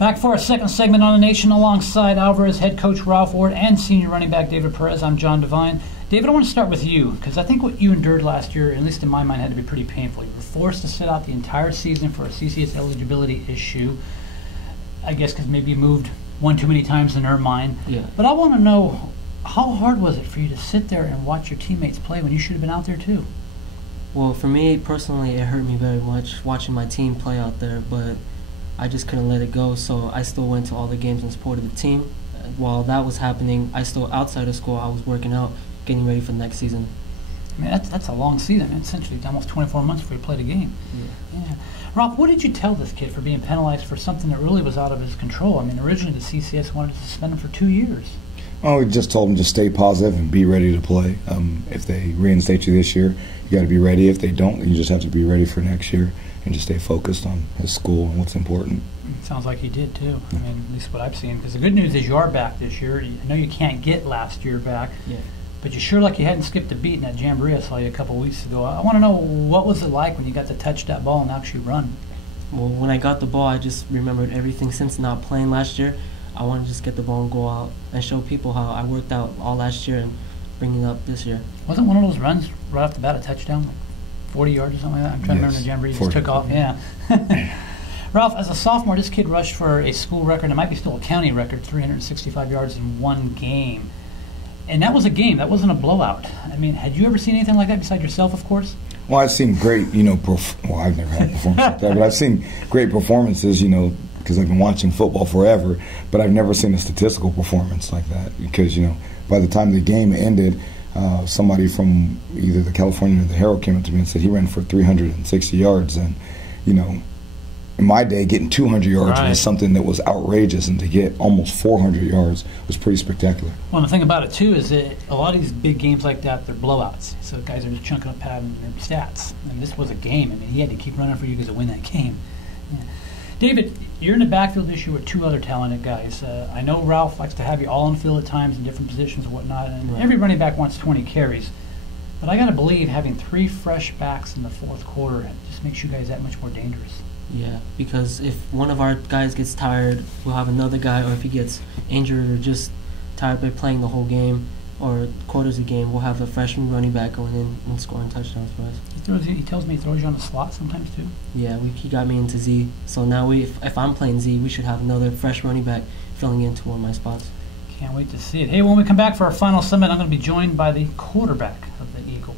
Back for our second segment on The Nation alongside Alvarez head coach Ralph Ward and senior running back David Perez. I'm John Devine. David, I want to start with you because I think what you endured last year, at least in my mind, had to be pretty painful. You were forced to sit out the entire season for a CCS eligibility issue. I guess because maybe you moved one too many times in their mind. Yeah. But I want to know, how hard was it for you to sit there and watch your teammates play when you should have been out there too? Well, for me personally, it hurt me very much watching my team play out there, but I just couldn't let it go, so I still went to all the games in support of the team. While that was happening, I still, outside of school, I was working out, getting ready for the next season. I mean, that's a long season. It's essentially almost 24 months before you played a game. Yeah. Ralph, what did you tell this kid for being penalized for something that really was out of his control? I mean, originally the CCS wanted to suspend him for 2 years. Oh, we just told him to stay positive and be ready to play. If they reinstate you this year, you got to be ready. If they don't, you just have to be ready for next year and just stay focused on his school and what's important. It sounds like he did too. I mean, at least what I've seen. Because the good news is you are back this year. I know you can't get last year back, but you sure like you hadn't skipped a beat in that jamboree I saw you a couple of weeks ago. I want to know, what was it like when you got to touch that ball and actually run? Well, when I got the ball, I just remembered everything since not playing last year. I want to just get the ball and go out and show people how I worked out all last year and bring it up this year. Wasn't one of those runs right off the bat a touchdown, like 40 yards or something like that? I'm trying to remember the jamboree. He just took off. Yeah. Ralph, as a sophomore, this kid rushed for a school record. It might be still a county record, 365 yards in one game. And that was a game. That wasn't a blowout. I mean, had you ever seen anything like that beside yourself, of course? Well, I've seen great, well, I've never had a performance like that, but I've seen great performances, because I've been watching football forever, but I've never seen a statistical performance like that because, by the time the game ended, somebody from either the California or the Herald came up to me and said he ran for 360 yards, and, in my day, getting 200 yards was something that was outrageous, and to get almost 400 yards was pretty spectacular. Well, the thing about it, too, is that a lot of these big games like that, they're blowouts. So guys are just chunking up pad and their stats. And this was a game. I mean, he had to keep running for you guys to win that game. Yeah. David, you're in the backfield this year with two other talented guys. I know Ralph likes to have you all on the field at times in different positions and whatnot, and every running back wants 20 carries. But I got to believe having three fresh backs in the fourth quarter just makes you guys that much more dangerous. Yeah, because if one of our guys gets tired, we'll have another guy, or if he gets injured or just tired by playing the whole game or quarters of the game, we'll have a freshman running back going in and scoring touchdowns for us. He tells me he throws you on the slot sometimes too? Yeah, he got me into Z. So now if I'm playing Z, we should have another fresh running back filling into one of my spots. Can't wait to see it. Hey, when we come back for our final segment, I'm going to be joined by the quarterback of the Eagles.